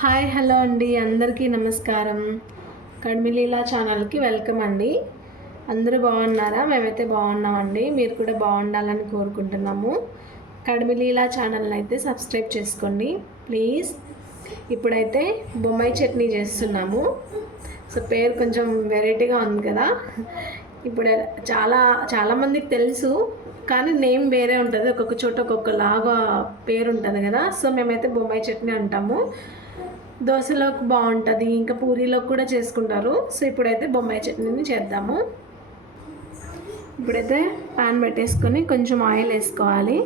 Hi hello అండి. అందరికీ నమస్కారం. కడ్మిలీలా ఛానల్కి వెల్కమ్ అండి. అందరూ బాగున్నారా? మేమైతే బాగున్నామండి. మీరు కూడా బాగుండాలని కోరుకుంటున్నాము. కడ్మిలీలా ఛానల్ని అయితే సబ్స్క్రైబ్ చేసుకోండి ప్లీజ్. ఇప్పుడైతే బొమ్మాయి చట్నీ చేస్తున్నాము. సో పేరు కొంచెం వెరైటీగా ఉంది కదా. ఇప్పుడు చాలా చాలామందికి తెలుసు. కానీ నేమ్ వేరే ఉంటుంది. ఒక్కొక్క చోట ఒక్కొక్క లాగా పేరు ఉంటుంది కదా. సో మేమైతే బొమ్మాయి చట్నీ అంటాము. దోశలోకి బాగుంటుంది. ఇంకా పూరీలోకి కూడా చేసుకుంటారు. సో ఇప్పుడైతే బొమ్మాయి చట్నీని చేద్దాము. ఇప్పుడైతే పాన్ పెట్టేసుకొని కొంచెం ఆయిల్ వేసుకోవాలి.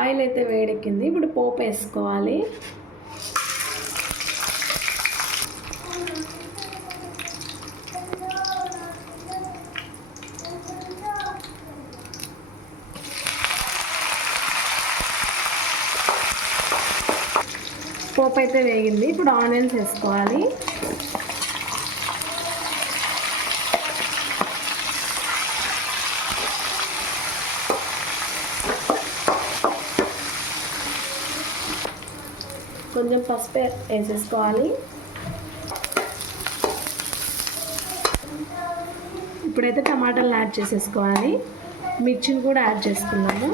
ఆయిల్ అయితే వేడెక్కింది. ఇప్పుడు పోపు వేసుకోవాలి. పోపు అయితే వేగింది. ఇప్పుడు ఆనియన్స్ వేసుకోవాలి కొంచెం పసుపు వేసేసుకోవాలి. ఇప్పుడైతే టమాటాలు యాడ్ చేసేసుకోవాలి. మిర్చిని కూడా యాడ్ చేసుకున్నాము.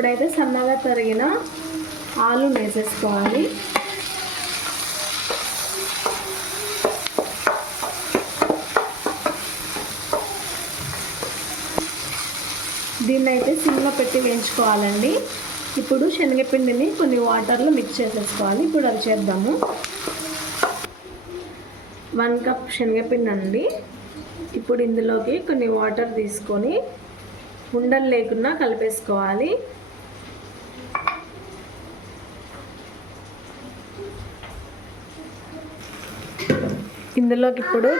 ఇప్పుడైతే సన్నగా తరిగిన ఆలు వేసేసుకోవాలి దీన్ని అయితే సిమ్లో పెట్టి వేయించుకోవాలండి. ఇప్పుడు శనగపిండిని కొన్ని వాటర్లో మిక్స్ చేసేసుకోవాలి. ఇప్పుడు అది చేద్దాము. వన్ కప్ శనగపిండి అండి. ఇప్పుడు ఇందులోకి కొన్ని వాటర్ తీసుకొని ఉండలు లేకుండా కలిపేసుకోవాలి. ఇందులోకి ఇప్పుడు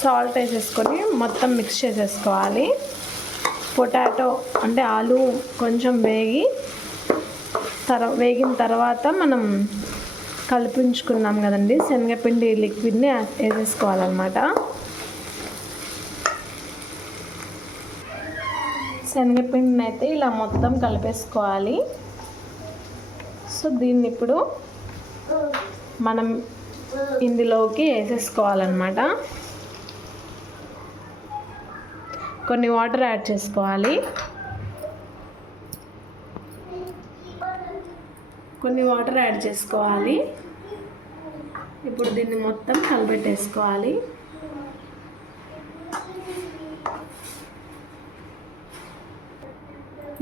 సాల్ట్ వేసేసుకొని మొత్తం మిక్స్ చేసేసుకోవాలి. పొటాటో అంటే ఆలు కొంచెం వేగి తర వేగిన తర్వాత మనం కలిపించుకున్నాం కదండి. శనగపిండి లిక్విడ్ని వేసేసుకోవాలన్నమాట. శనగపిండిని అయితే ఇలా మొత్తం కలిపేసుకోవాలి. సో దీన్ని ఇప్పుడు మనం ఇందులోకి వేసేసుకోవాలన్నమాట. కొన్ని వాటర్ యాడ్ చేసుకోవాలి. కొన్ని వాటర్ యాడ్ చేసుకోవాలి. ఇప్పుడు దీన్ని మొత్తం కలిపెట్టేసుకోవాలి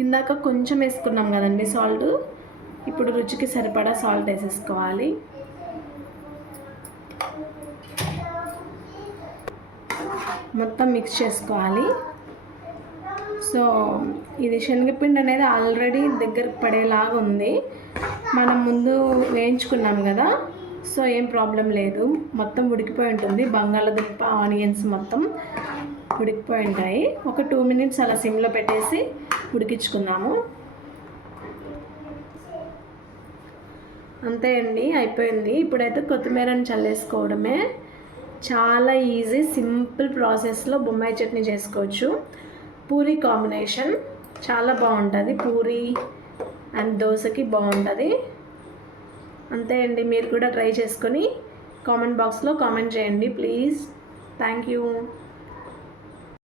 ఇందాక కొంచెం వేసుకున్నాం కదండి సాల్ట్. ఇప్పుడు రుచికి సరిపడా సాల్ట్ వేసేసుకోవాలి. మొత్తం మిక్స్ చేసుకోవాలి. సో ఇది శనగపిండి అనేది ఆల్రెడీ దగ్గరకు పడేలాగా ఉంది. మనం ముందు వేయించుకున్నాం కదా సో ఏం ప్రాబ్లం లేదు. మొత్తం ఉడికిపోయి ఉంటుంది. బంగాళదుంప ఆనియన్స్ మొత్తం ఉడికిపోయి ఉంటాయి. ఒక టూ మినిట్స్ అలా సిమ్లో పెట్టేసి ఉడికించుకుందాము. అంతే అండి అయిపోయింది. ఇప్పుడైతే కొత్తిమీరని చల్లేసుకోవడమే. చాలా ఈజీ సింపుల్ ప్రాసెస్లో బొమ్మాయి చట్నీ చేసుకోవచ్చు. పూరి కాంబినేషన్ చాలా బాగుంటుంది. పూరి అండ్ దోశకి బాగుంటుంది. అంతే అండి. మీరు కూడా ట్రై చేసుకొని కామెంట్ బాక్స్లో కామెంట్ చేయండి ప్లీజ్ థ్యాంక్ యూ